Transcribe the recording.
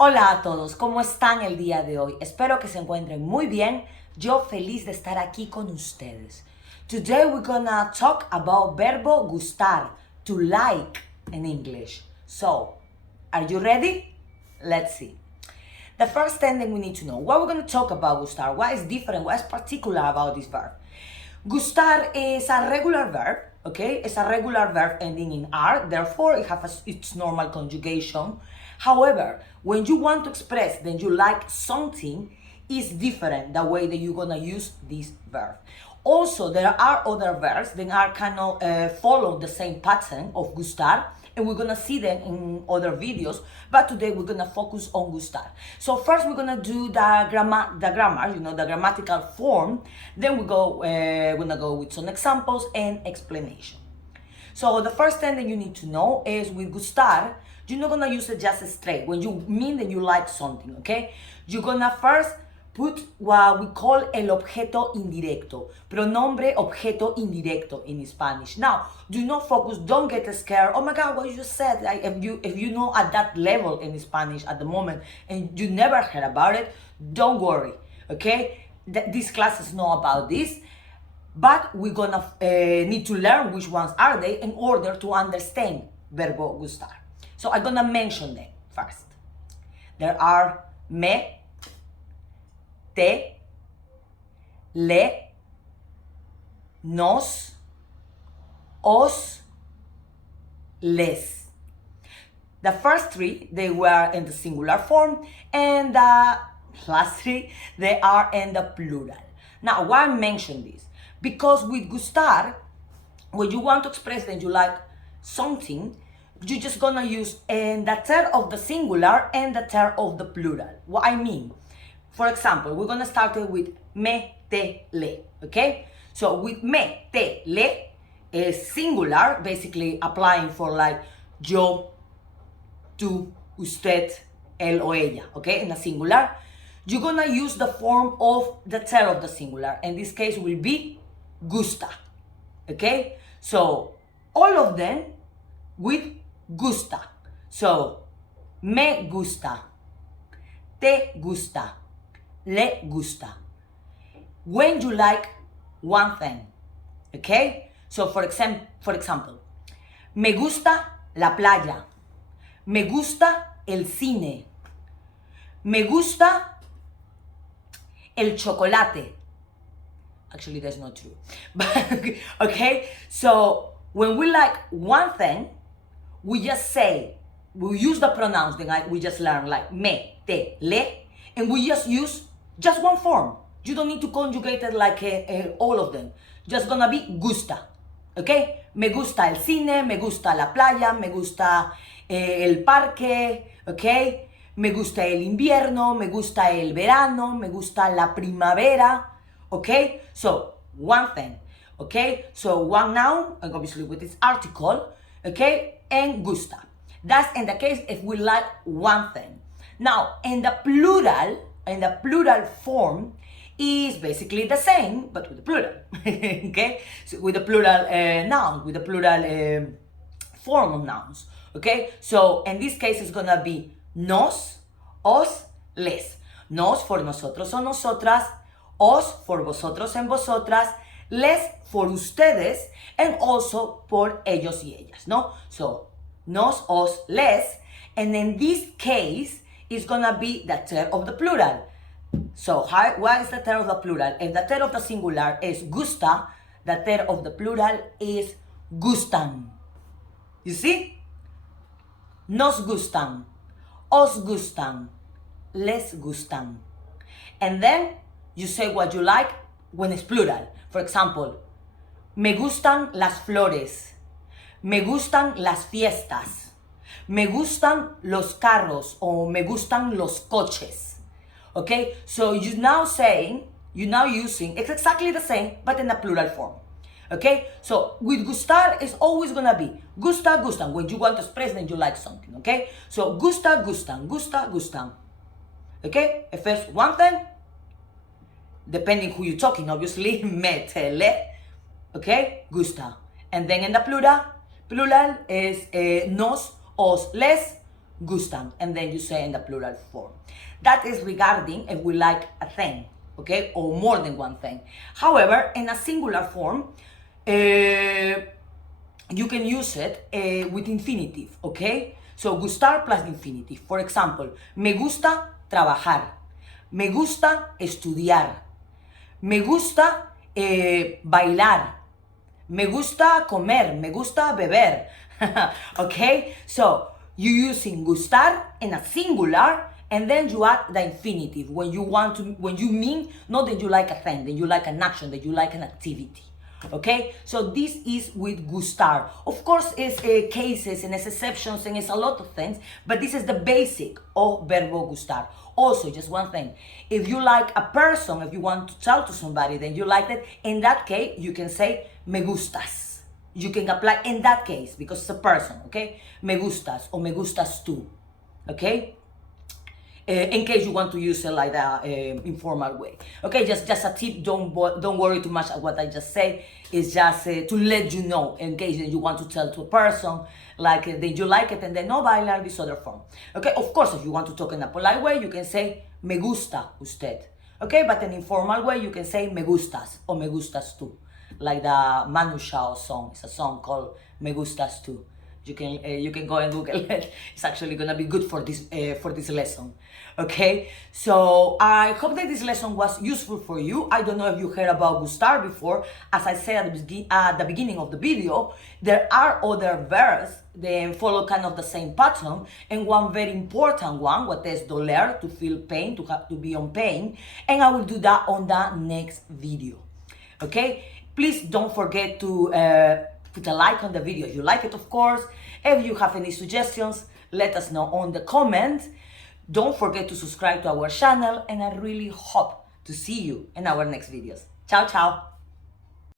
Hola a todos, ¿cómo están el día de hoy? Espero que se encuentren muy bien. Yo feliz de estar aquí con ustedes. Today we're gonna talk about verbo gustar, to like in English. So, are you ready? Let's see. The first thing that we need to know, what we're gonna talk about gustar, what is different, what is particular about this verb. Gustar is a regular verb, okay? It's a regular verb ending in R, therefore it has its normal conjugation. However, when you want to express that you like something, is different the way that you're gonna use this verb. Also, there are other verbs that are kind of follow the same pattern of gustar, and we're gonna see them in other videos, but today we're gonna focus on gustar. So first we're gonna do the grammar, the grammatical form, then we're gonna go with some examples and explanation. So the first thing that you need to know is with gustar, you're not gonna use it just straight when you mean that you like something, okay? You're gonna first put what we call el objeto indirecto, pronombre objeto indirecto in Spanish. Now, do not focus, don't get scared. Oh my God, what you just said. Like, if you know at that level in Spanish at the moment and you never heard about it, don't worry, okay? This class is not about this. But we're gonna need to learn which ones are they in order to understand verbo gustar. So I'm gonna mention them first. There are me, te, le, nos, os, les. The first three, they were in the singular form, and the last three, they are in the plural. Now, why I mention this? Because with gustar, when you want to express that you like something, you're just gonna use in the third of the singular and the third of the plural. What I mean, for example, we're gonna start with me, te, le, okay? So with me, te, le is singular, basically applying for like yo, tú, usted, él o ella, okay? In a singular, you're gonna use the form of the third of the singular. In this case will be gusta, okay? So all of them with gusta. So me gusta, te gusta, le gusta. When you like one thing, okay? So for example, me gusta la playa, me gusta el cine, me gusta el chocolate. Actually, that's not true. But, okay, so when we like one thing, we just say, we use the pronouns that we just learned, like me, te, le, and we just use just one form. You don't need to conjugate it like all of them. Just gonna be gusta, okay? Me gusta el cine, me gusta la playa, me gusta el parque, okay? Me gusta el invierno, me gusta el verano, me gusta la primavera. Okay, so one thing, okay, so one noun, and obviously with its article, okay, and gusta. That's in the case if we like one thing. Now, in the plural form is basically the same, but with the plural, okay, so with the plural noun, with the plural form of nouns, okay, so in this case it's gonna be nos, os, les. Nos for nosotros o nosotras, os for vosotros en vosotras, les for ustedes, and also por ellos y ellas, no? So, nos, os, les, and in this case, it's gonna be the third of the plural. So, what is the third of the plural? If the third of the singular is gusta, the third of the plural is gustan. You see? Nos gustan, os gustan, les gustan. And then, you say what you like when it's plural. For example, me gustan las flores, me gustan las fiestas, me gustan los carros, or me gustan los coches. Okay, so you're now using, it's exactly the same, but in a plural form. Okay, so with gustar, it's always gonna be gusta, gustan, when you want to express that you like something. Okay, so gusta, gustan, gusta, gustan. Okay, if it's one thing, depending who you're talking, obviously, me, te, le, okay, gusta. And then in the plural is nos, os, les, gustan, and then you say in the plural form. That is regarding if we like a thing, okay, or more than one thing. However, in a singular form, you can use it with infinitive, okay? So gustar plus infinitive. For example, me gusta trabajar, me gusta estudiar, me gusta bailar, me gusta comer, me gusta beber. Okay? So you using gustar in a singular, and then you add the infinitive when you mean not that you like a thing, that you like an action, that you like an activity. Okay, so this is with gustar. Of course, it's cases and it's exceptions and it's a lot of things, but this is the basic of verbo gustar. Also, just one thing, if you like a person, if you want to tell to somebody, then you like it, in that case, you can say me gustas. You can apply in that case because it's a person, okay? Me gustas or me gustas tú, okay? In case you want to use it like that informal way. Okay, just a tip, don't worry too much at what I just said. It's just to let you know in case you want to tell to a person like that you like it and then no, I like this other form. Okay, of course, if you want to talk in a polite way, you can say me gusta usted. Okay, but in informal way, you can say me gustas or me gustas tú. Like the Manu Chao song, it's a song called Me Gustas Tú. You can go and Google it. It's actually gonna be good for this lesson. Okay, so I hope that this lesson was useful for you. I don't know if you heard about gustar before. As I said at the beginning of the video, there are other verbs that follow kind of the same pattern, and one very important one, what is doler, to feel pain, to be on pain, and I will do that on the next video. Okay, please don't forget to put a like on the video if you like it, of course. If you have any suggestions, let us know on the comment. Don't forget to subscribe to our channel, and I really hope to see you in our next videos. Ciao, ciao.